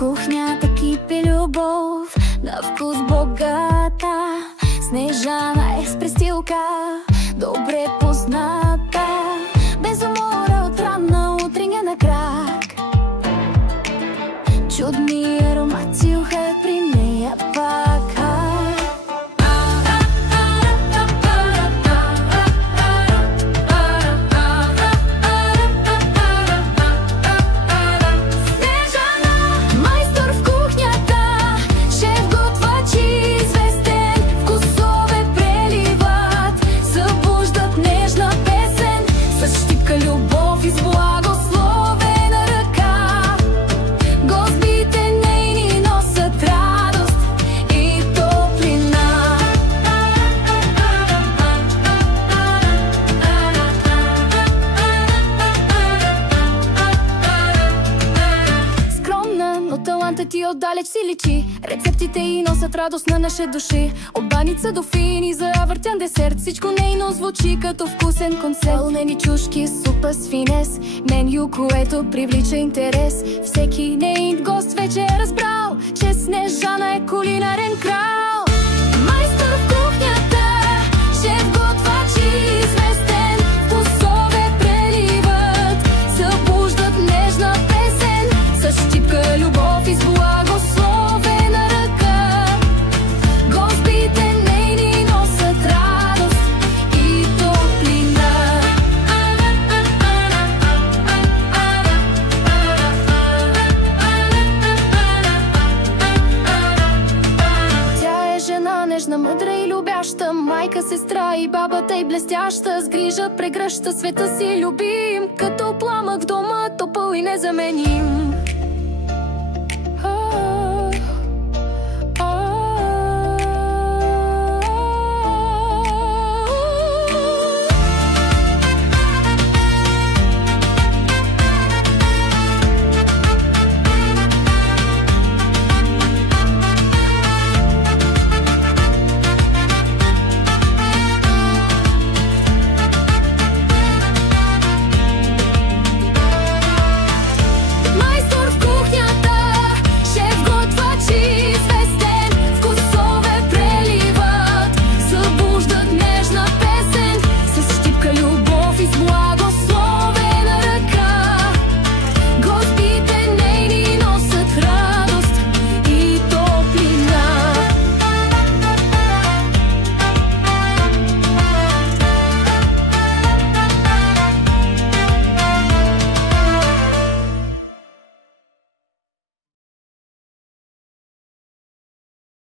кухнята кипи любов, на вкус богата. Снежана е с престилка, добре позната, без умора от ранна утринга на крак. Чудни аромати ухаят при нея пак. Ти отдалеч си личи, рецептите й носят радост на наши души. От баница до фини за въртян десерт, всичко нейно звучи като вкусен концерт. Пълнени чушки, супа с финес, меню, което привлича интерес. Всеки нейн гост вече е разбрал, че Снежана е кулинарен крал. Майстор в кухнята, шеф готвач и известен, вкусове преливат, събуждат нежна песен, с щипка любов и благословена ръка. Гостите нейни носят радост и топлина. Тя е жена нежна, мъдра и любяща, майка, сестра и бабата й блестяща. С грижа прегръща света си любим, като пламък в дома, топъл и незаменим.